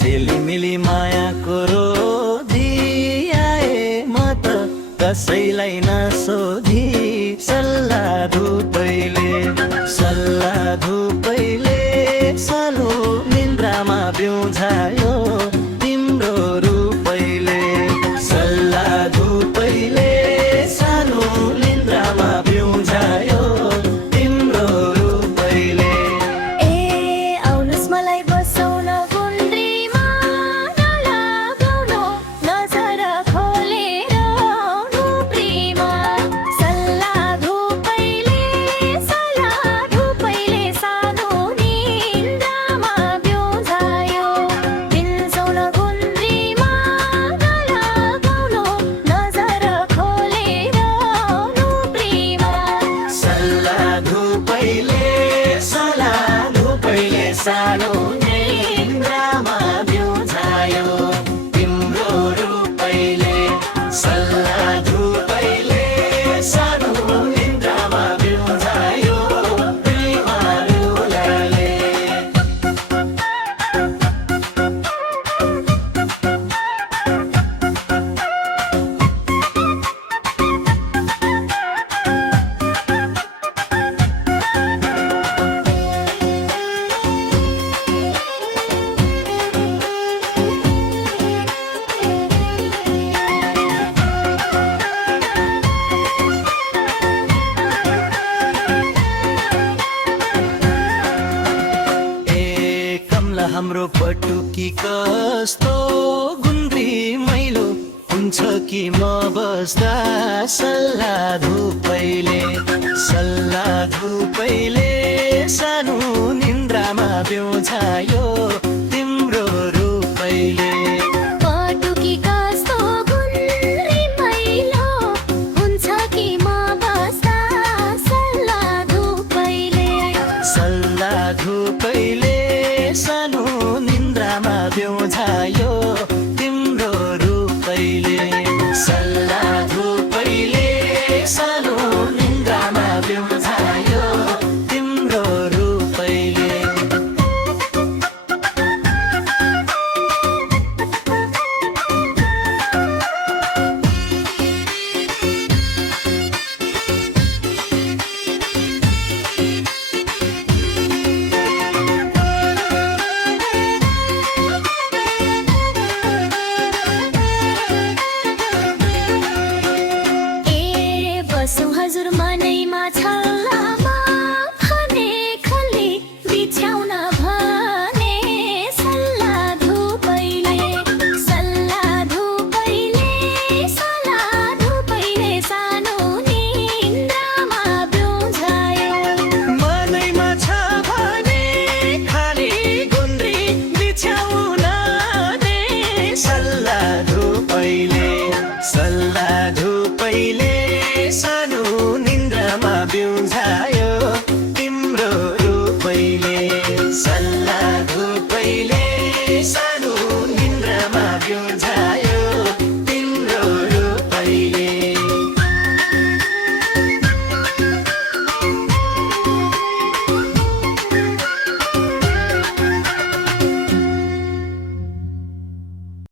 सेलिमिली मायाको रोधी आए म त कसैलाई नसोधी सल्लाह धुपैले सालो निन्द्रामा बिउझायो तिम्रो रूपैले सल्लाह धुपैले सालो निन्द्रामा बिउझायो तिम्रो रूपैले ए आउनुस् मलाई बसाउन गुन्द्रीमा नलगाउनु नजर खोलेर आउनु प्रेममा सल्लाह धुपैले सानो निन्द्रामा बिउझायो बिल्सौन गुन्द्रीमा नलगाउनु नजर खोलेर आउनु प्रेममा सल्लाह धुपैले सानो निन्द्रामा बिउझायो तिम्रो रूपैले सल्लाह धुपैले सानो निन्द्रामा बिउझायो प्रेमले हाम्रो पटुकी कस्तो गुन्द्री मैलो हुन्छ कि म बस्दा सल्लाह धुपैले सानो निन्द्रामा बिउझायो तिम्रो रूपैले पटुकी कस्तो गुन्द्री मैलो हुन्छ कि म बस्दा सल्लाह धुपैले सानो निन्द्रामा बिउझायो